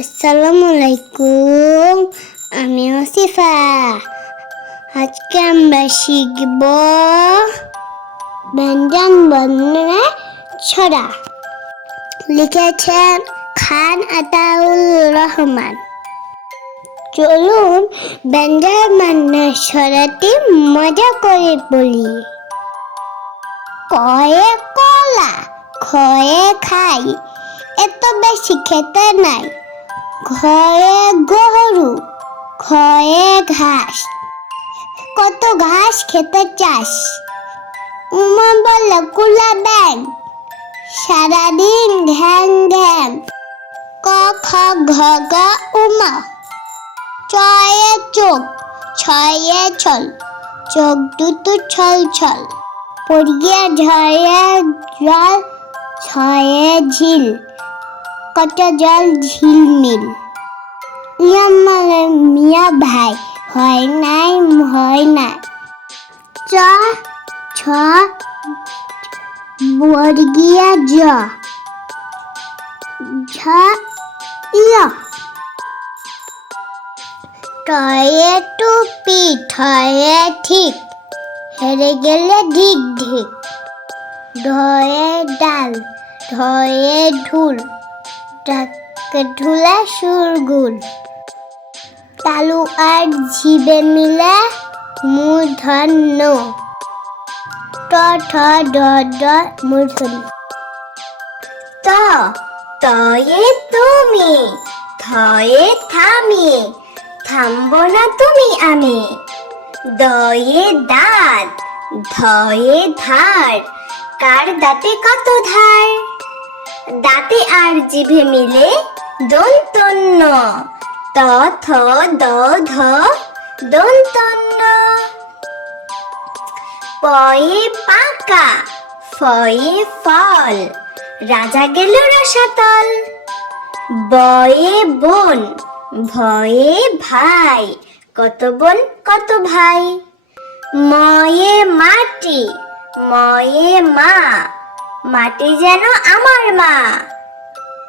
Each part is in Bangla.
আসসালামু আলাইকুম আমি ওসিফা। আজকে আমরা শিখব ব্যঞ্জন বর্ণনা ছড়া। লিখেছেন খান আতাউল রহমান। চলুন ব্যঞ্জন বর্ণনা ছড়াটি মজা করে বলি। কয়ে কলা, খয়ে খাই, এত বেশি খেতে নাই। ঘরে গরু, ঘরে ঘাস। কত ঘাস খেতে চাস? উমা বলল, কুলা ব্যাং সারাদিন ঘ্যাং ঘ্যাং, ক খ ঘ গ উমা চয়ে চোখ, ছয়ে ছল, চোখ দুটো ছল ছল, পড়িয়া ঝরে জল, ছয়ে ঝিল। কত জল ঝিলমিল। ইয়া মানে মিয়া ভাই, হয় নাই, হয় না চ, ছ, বর্গিয়া জ, ঝ ইয় টয়ে টুপি ঠয়ে ঠিক, হেরে গেলে ঢিক ঢিক। ঢয়ে ডাল ঢয়ে ঢুল। ঢুলা সুরগুল তালু আর ঝিবে মিলে মূর্ধন্য ট, ঠ, ড ড মূর্ধন্য ত, তয়ে তুমি থয়ে থামি, থামবো না তুমি আমি। দয়ে দাঁত, ধয়ে ধার, কার দাঁতে কত ধার? দাঁতে আর জিভে মিলে দন্তন্য। ত, থ, দ, ধ, দন্তন্য। পয়ে পাকা, ফয়ে ফল, রাজা গেল রসাতল। বয়ে বোন, ভয়ে ভাই, কত বোন, কত ভাই। ময়ে মাটি, ময়ে মা মাটি যেন আমার মা।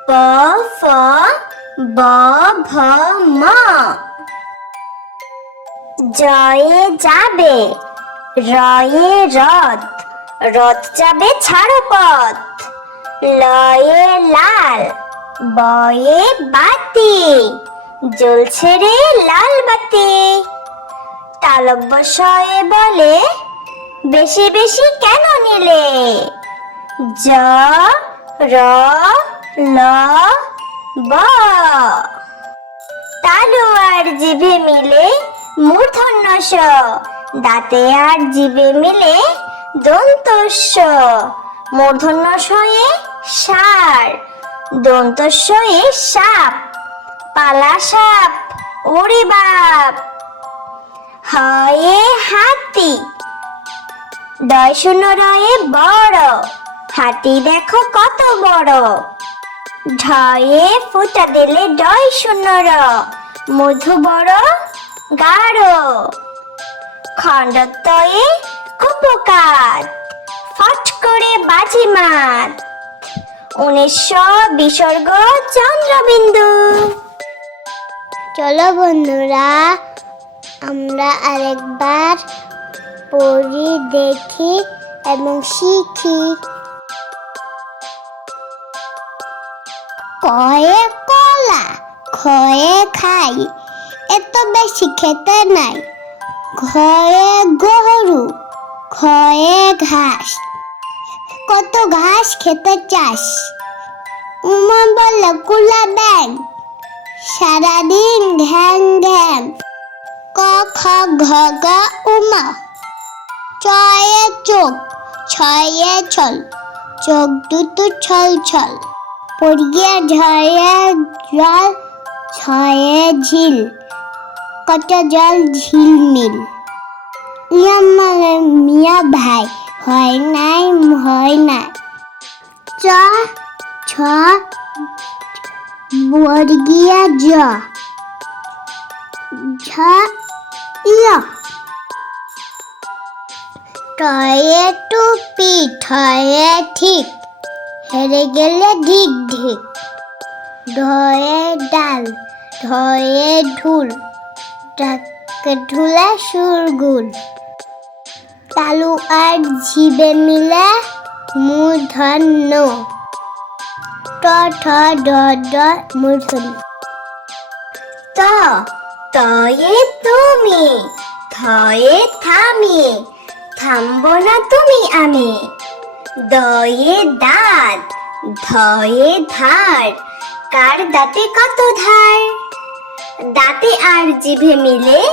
প, ফ, ব, ভ, ম। জয়ে যাবে, রয়ে রথ রথ যাবে ছাড়ো পথ। লয়ে লাল, বয়ে বাতি, জ্বলছে রে লাল বাতি। তালব্যশয়ে বলে, বেশি বেশি কেন নিলে? জ র ল ব। তালু আর জিভে মিলে মূর্ধন্য স দাঁতে আর জিভে মিলে দন্তস্য মূর্ধন্য শয়ে সার, দন্তস্বয়ে সাপ, পালা সাপ, ওরে বাপ। হয়ে হাতি শূন্য রয়ে বড়। হাতি দেখো কত বড়। ঢয়ে ফুটা দিলে ডয় শূন্য র মধু বড়, গাঢ়। খণ্ডত্বয়ে কুপকাত ফট করে বাজি মাত উনিশশো বিসর্গ চন্দ্রবিন্দু। চলো বন্ধুরা, আমরা আরেকবার পড়ি, দেখি এবং শিখি। কয়ে কলা, খয়ে খাই, এত বেশি খেতে নাই। ঘরে গরু, খয়ে ঘাস, কত ঘাস খেতে চাস? উমা বলল, কুলা ব্যাং সারাদিন ঘ্যাং ঘ্যাং, ক খ ঘ গ উমা চয়ে চোখ, ছয়ে ছল, চোখ দুটো ছল ছল। পড়িয়া ঝরে জল, ছয়ে ঝিল কত জল ঝিলমিল মিয়া ভাই, হয় নাই, হয় না চ, ছ, বর্গিয়া জ, ঝ ইয় টয়ে ঠিক। হেরে গেলে ঢিক ঢিক। ঢয়ে ডাল ঢয়ে ঢুল, ডাকে ঢুলে সুরগুল। তালু আর জিবে মিলে মূর্ধন্য। ট, ঠ, ড ড, মূর্ধন্য। ত, তয়ে তুমি থয়ে থামি থামবো না তুমি আমি। দয়ে দাঁত, ধয়ে ধার, কার দাঁতে কত ধার? দাঁতে আর জিভে মিলে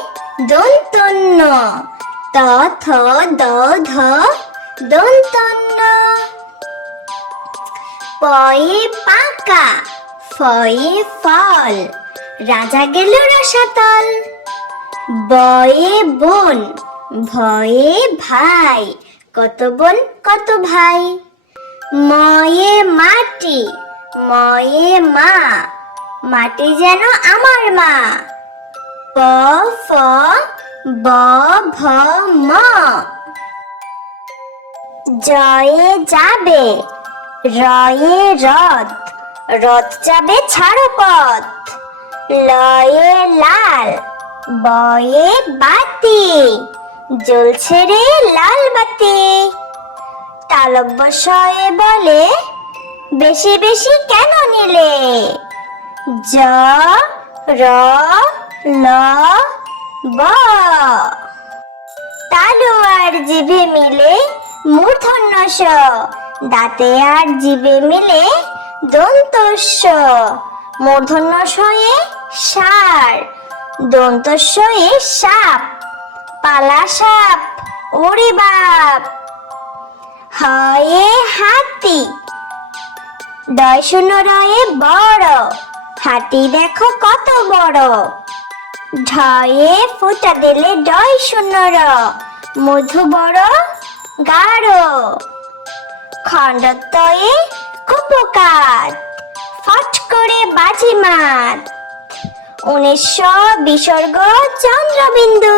দন্তন্য, ত, থ, দ, ধ, দন্তন্য। পয়ে পাকা, ফয়ে ফল, রাজা গেল রসাতল। বয়ে বোন, ভয়ে ভাই কত বোন, কত ভাই? ময়ে মাটি, ময়ে মা, মাটি যেন আমার মা। প, ফ, ব, ভ, ম। জয়ে যাবে, রয়ে রথ রথ যাবে ছাড়ো পথ। লয়ে লাল, বয়ে বাতি। জ্বলছে রে লাল বাতি। তালব্যশয়ে বলে, বেশি বেশি কেন নিলে? জ, র, ল, ব। তালু আর জিভে মিলে মূর্ধন্য স দাঁতে আর জিভে মিলে দন্তস্য মূর্ধন্য শয়ে সার দন্তস্যয়ে সাপ। পালা সাপ, ওরে বাপ। হয়ে হাতি দয় শূন্য রয়ে বড়, হাতি দেখো কত বড়। ঢয়ে ফুটা দিলে ডয় শূন্য র, মধু বড়, গাঢ়। খণ্ডত্বয়ে কুপকার, ফট করে বাজি মাত উনিশশো বিসর্গ চন্দ্রবিন্দু।